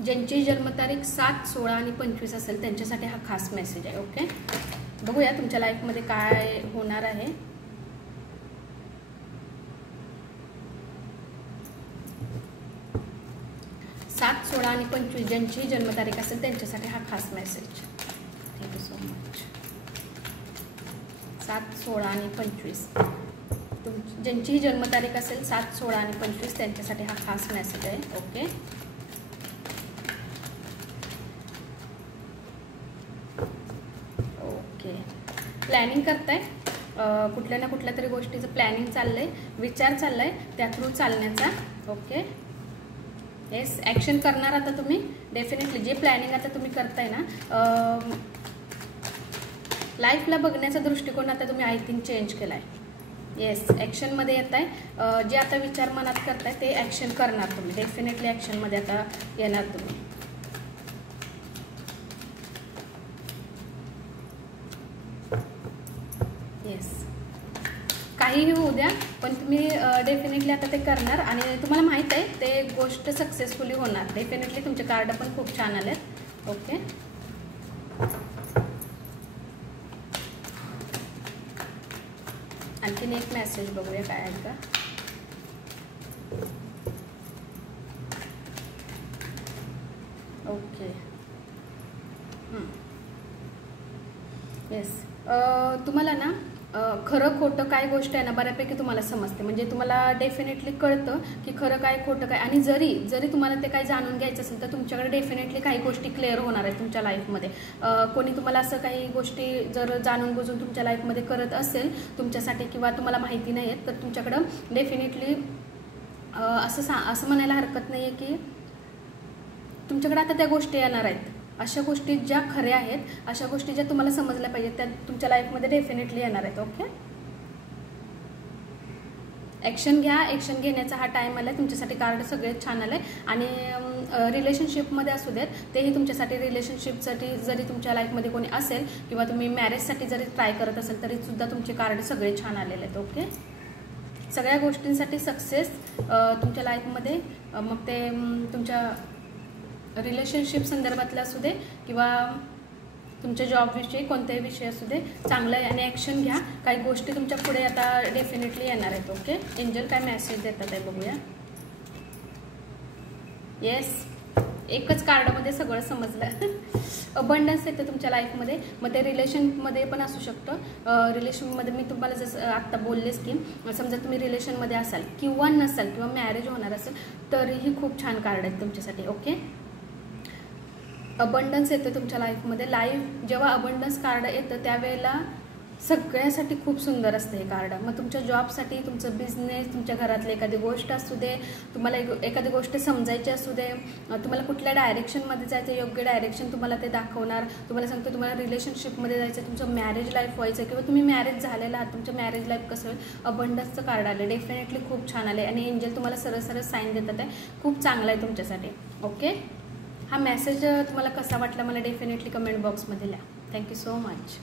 ज्यांची जन्मतारीख 7, 16 आणि 25 असेल त्यांच्यासाठी हा खास मेसेज आहे. ओके, बघूया तुमच्या लाईफमध्ये काय होणार आहे. सात, 16 आणि 25 ज्यांची जन्मतारीख असेल त्यांच्यासाठी हा खास मेसेज. Thank you so much. 7, 16 आणि 25 ज्यांची जन्मतारीख असेल 7, 16 आणि 25 त्यांच्यासाठी हा खास मेसेज आहे. ओके, प्लॅनिंग करताय, कुठल्या ना कुठल्या तरी गोष्टीचं प्लॅनिंग चाललंय, विचार चाललाय त्या थ्रू चालण्याचा. ओके, येस, ॲक्शन करणार आता तुम्ही डेफिनेटली. जे प्लॅनिंग आता तुम्ही करताय ना, लाईफला बघण्याचा दृष्टिकोन आता तुम्ही आय थिंक चेंज केलाय. येस, ॲक्शनमध्ये येत आहे. जे आता विचार मनात करताय ते ॲक्शन करणार तुम्ही डेफिनेटली. ॲक्शनमध्ये आता येणार तुम्ही. येस, काहीही होऊ द्या पण तुम्ही डेफिनेटली आता ते करणार आणि तुम्हाला माहीत आहे ते गोष्ट सक्सेसफुली होणार डेफिनेटली. तुमचे कार्ड पण खूप छान आलेत. ओके, आणखीन एक मेसेज बघूया काय आहे का. ओके, येस, तुम्हाला ना खरं खोटं काय गोष्ट आहे ना बऱ्यापैकी तुम्हाला समजते. म्हणजे तुम्हाला डेफिनेटली कळतं की खरं काय खोटं काय. आणि जरी तुम्हाला ते काय जाणून घ्यायचं असेल तर तुमच्याकडे डेफिनेटली काही गोष्टी क्लिअर होणार आहेत तुमच्या लाईफमध्ये. कोणी तुम्हाला असं काही गोष्टी जर जाणून बुजून तुमच्या लाईफमध्ये करत असेल तुमच्यासाठी किंवा तुम्हाला माहिती नाही आहेत तर तुमच्याकडं डेफिनेटली असं म्हणायला हरकत नाही आहे की तुमच्याकडे आता त्या गोष्टी येणार आहेत. अशा गोष्टी ज्या खऱ्या आहेत, अशा गोष्टी ज्या तुम्हाला समजल्या पाहिजेत त्या तुमच्या लाईफमध्ये डेफिनेटली येणार आहेत. ओके, ॲक्शन घ्या. ॲक्शन घेण्याचा हा टाईम आला आहे तुमच्यासाठी. कार्ड सगळे छान आले आणि रिलेशनशिपमध्ये असू देत तेही तुमच्यासाठी. रिलेशनशिपसाठी जरी तुमच्या लाईफमध्ये कोणी असेल किंवा तुम्ही मॅरेजसाठी जरी ट्राय करत असेल तरी सुद्धा तुमचे कार्ड सगळे छान आलेले आहेत. ओके, सगळ्या गोष्टींसाठी सक्सेस तुमच्या लाईफमध्ये. मग ते तुमच्या रिलेशनशिप संदर्भातलं असू दे किंवा तुमच्या जॉबविषयी कोणत्याही विषय असू दे, चांगलं आहे. आणि ॲक्शन घ्या. काही गोष्टी तुमच्या पुढे आता डेफिनेटली येणार आहेत. ओके, एंजल काय मेसेज देतात आहे बघूया. येस, एकच कार्डमध्ये सगळं समजलं. अबंडन्स येतं तुमच्या लाईफमध्ये. मग ते रिलेशनमध्ये पण असू शकतं. रिलेशनमध्ये मी तुम्हाला जसं आत्ता बोललेच की समजा तुम्ही रिलेशनमध्ये असाल किंवा नसाल किंवा मॅरेज होणार असेल तरीही खूप छान कार्ड आहेत तुमच्यासाठी. ओके, अबंडन्स येतं तुमच्या लाईफमध्ये. जेव्हा अबंडन्स कार्ड येतं त्यावेळेला सगळ्यासाठी खूप सुंदर असतं हे कार्ड. मग तुमच्या जॉबसाठी, तुमचं बिझनेस, तुमच्या घरातली एखादी गोष्ट असू दे, तुम्हाला एखादी गोष्ट समजायची असू दे, तुम्हाला कुठल्या डायरेक्शनमध्ये जायचं, योग्य डायरेक्शन तुम्हाला ते दाखवणार. तुम्हाला सांगतो तुम्हाला रिलेशनशिपमध्ये जायचं, तुमचं मॅरेज लाईफ व्हायचं किंवा तुम्ही मॅरेज झालेला आहात, तुमचं मॅरेज लाईफ कसं होईल. अबंडन्सचं कार्ड आलं डेफिनेटली खूप छान आलं आणि एंजल तुम्हाला सरळ सरळ साईन देतात आहे. खूप चांगलं आहे तुमच्यासाठी. ओके, हा मेसेज तुम्हाला कसा वाटला मला डेफिनेटली कमेंट बॉक्समध्ये लिहा. Thank you so much.